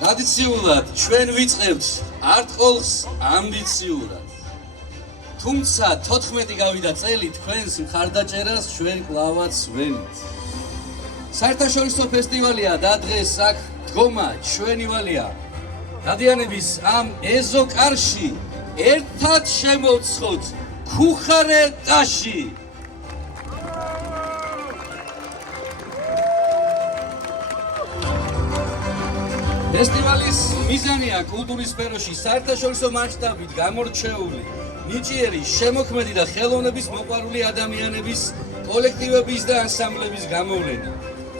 ტრადიციულად ჩვენ ვიწყებთ არტყოლს ამბიციურად. თუმცა 14 გავიდა წელი თქვენს მხარდაჭერას ჩვენ კლავაც ვენით. საერთაშორისო ფესტივალია და დღეს აქ დგომა ჩვენი ვალია. დადიანების ამ ეზო კარში ერთად შემოვცხოთ ქუხარე ტაში. ფესტივალის მიზანია კულტურის სფეროში საერთაშორისო მასშტაბით გამორჩეული, ნიჭიერი, შემოქმედი და ხელოვნების მოყვარული ადამიანების, კოლექტივების და ანსამბლების გამოვლენა.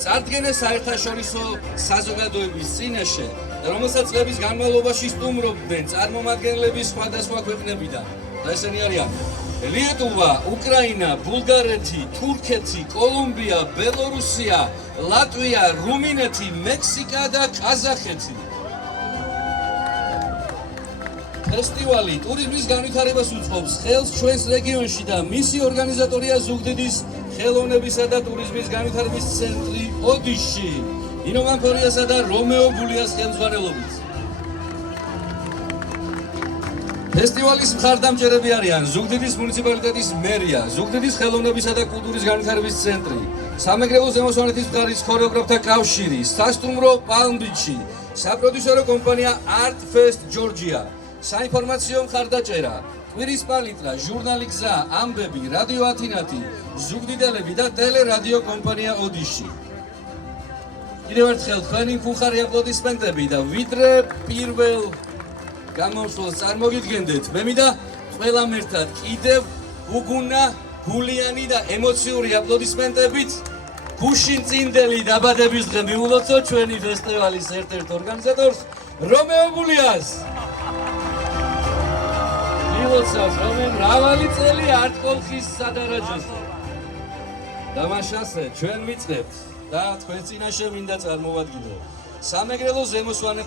წარდგენა საერთაშორისო საზოგადოების წინაშე, რომელსაც წლების განმავლობაში სტუმრობდნენ წარმომადგენლები სხვადასხვა ქვეყნებიდან. და ესენი არიან ლიეტუვა, უკრაინა, ბულგარეთი, თურქეთი, კოლუმბია, ბელორუსია, ლატვია, რუმინეთი, მექსიკა და ყაზახეთი. ფესტივალი ტურიზმის განვითარებას უწყობს ხელს ჩვენს რეგიონში და მისი ორგანიზატორია ზუგდიდის ხელოვნებისა და ტურიზმის განვითარების ცენტრი ოდიში, ნინო მამფორიასა და რომეო გულიას ხელმძღვანელობით. ფესტივალის მხარდამჭერები არიან ზუგდიდის მუნიციპალიტეტის მერია, ზუგდიდის ხელოვნებისა და კულტურის განვითარების ცენტრი, სამეგრელო ზემო სვანეთის მხარის ქორეოგრაფთა კავშირი, სასტუმრო Palm Beach-ი, საპროდიუსერო კომპანია Art Fest Georgia, საინფორმაციო მხარდაჭერა, კვირის პალიტრა, ჟურნალი გზა, ამბები, რადიო ათინათი, ზუგდიდელები და ტელერადიო კომპანია ოდიში. კიდევ ერთხელ თქვენი მხუხარი აპლოდისმენტები და ვიდრე პირველ გამოსვლას წარმოგიდგენდეთ. მე მინდა ყველამ ერთად კიდევ უგუნა, გულიანი და ემოციური აპლოდისმენტებით გუშინ წინდელი დაბადების დღე მივულოცოთ ჩვენი ფესტივალის ერთ-ერთ ორგანიზატორს რომეო გულიას. მივულოცავთ რომე მრავალი წელი არტყოლხის სადარაჯოზე. დამაშასე ჩვენ ვიწყებთ და თქვენ წინაშე მინდა წარმოვადგინო სამეგრელო ზემო სვანეთის